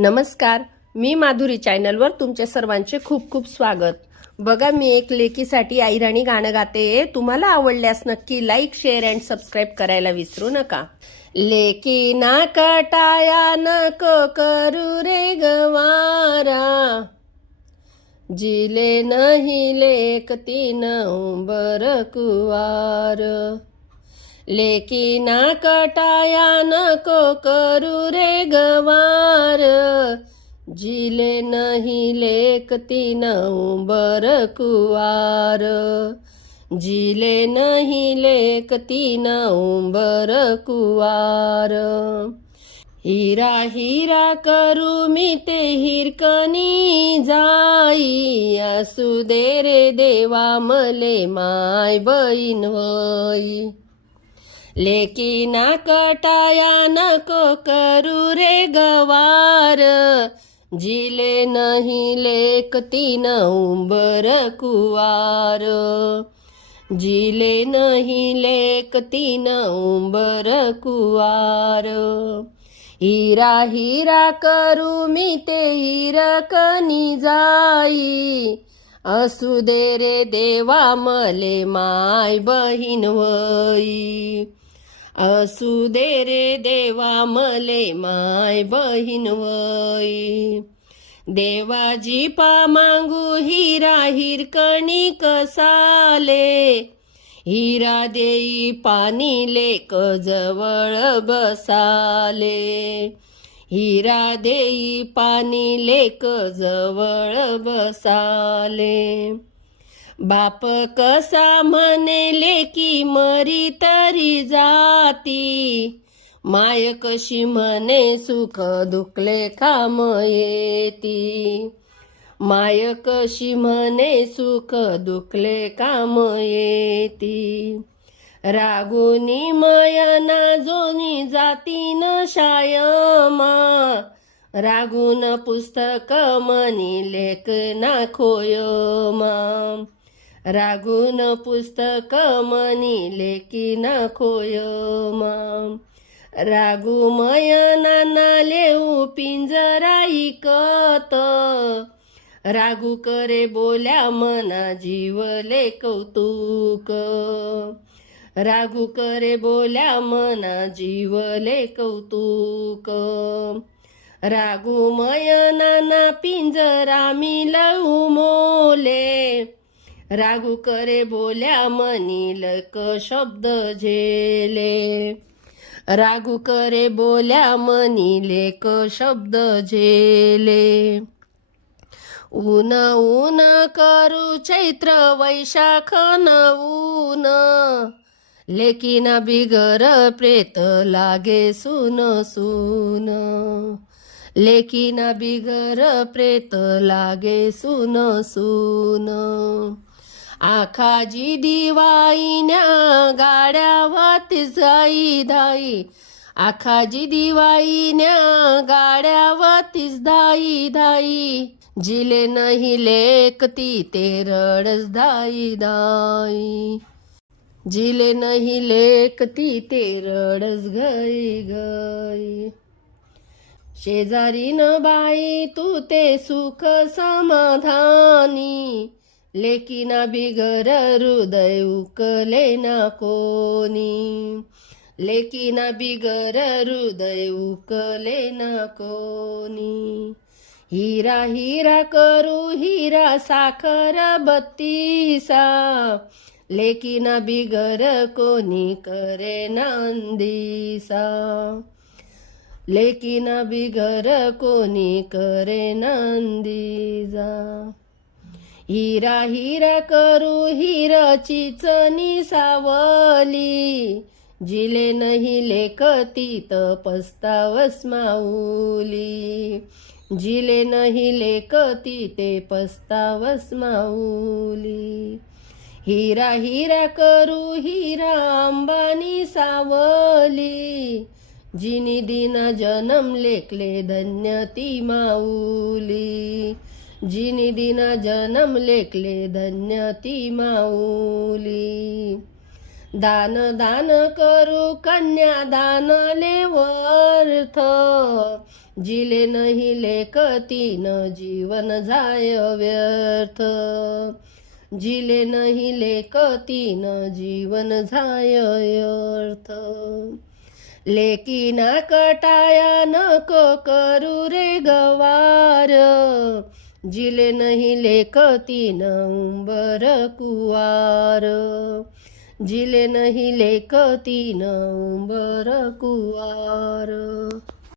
नमस्कार, मी माधुरी चॅनलवर तुमच्या सर्वांचे खूप खूप स्वागत. बघा, मी एक लेकीसाठी आईराणी गाणं गाते. तुम्हाला आवडल्यास नक्की लाईक, शेअर अँड सबस्क्राईब करायला विसरू नका. लेकी ना कटाया नको करू रे गवारा, जिले नाही लेक तीन उंबर कुवार. लेकी ना कटाया नको करू रे गवार, जिले नहीं लेक तीन उंबर कुवार. जिले नहीं लेक तीन उंबर कुवार. हिरा हिरा करू मी ते हिरकणी जाई, असू दे रे देवा मले माय बहीण होई. लेकी ना कटाया नको करू रे गवार, जिले नहीं लेक तीन उंबर कुवार. जिले नहीं लेक तीन उंबर कुवार. हिरा हिरा करू मी ते हिरकणी जाई, असू दे रे देवा मले माय बहीण होई. असू दे रे देवा मले माय बहीण होई. देवाजी पा मागू हिरा हिरकणी कसाले, हिरा देई पाणी लेक जवळ बसाले. हिरा देई पाणी लेक जवळ बसाले. बाप कसा म्हणे लेकी मरी तरी जाती, माय कशी म्हणे सुख दुखले काम येती. माय कशी म्हणे सुख दुखले काम येती. रागुनी मयना जोनी जाती न शायमा, रागुन पुस्तक मनी लेक ना खोयमा. रागुन पुस्तक मनी लेकी ना खोयमा. रागू मयना ना लेऊ पिंजरा इकत, रागू करे बोल्या मना जीवले कौतुक. रागू करे बोल्या मना जीवले कौतुक. रागू मयना ना पिंजरा मिलवू मोले, रागू करे बोल्या मनी लक शब्द झेले. रागू करे बोल्या मनी लेक शब्द झेले. ऊन ऊन करू चैत्र वैशाख न ऊन, लेकीना बिगर प्रेत लागे सुन सुन. लेकीना बिगर प्रेत लागे सुन सुन. आखाजी दिवाईन्या गाड्यावतीच गाई धाई, आखाजी दिवाईन्या गाड्यावतीच धाई धाई. जिले नहीं लेक ती ते रडस धाई धाई. जिले नहीं लेक ती ते रडस गई गई. शेजारी न बाई तू ते सुख समाधानी, लेकीना बिगर हृदय उकले ना कोणी. लेकीना बिगर हृदय उकले ना कोणी. हिरा हिरा करू हिरा साखर बत्तीसा, लेकीना बिगर कोणी करे नंदीसा. लेकीना बिगर कोणी करे नंदीसा. हिरा हिरा करू हिराची चनी सावली, जिले नहीं लेखती त पस्तावस माऊली. जिले नहीं लेखती ते पस्तावस माऊली. हिरा हिरा करू हिरा अंबानी सावली, जिनी दिन जन्म लेखले धन्य ती माऊली. जिनी दिन जन्म लेखले धन्य ती माऊली. दान दान करू कन्या दान ले वर्थ, जिले नहीं लेखतीन जीवन जाय व्यर्थ, जिले नहीं लेखतीन जीवन जाय व्यर्थ. लेकीना कटाया नको करू रे गवार, जिले नहीं लेखतीन उंबर कुवार, जिले नहीं लेखतीन उंबर कुवार.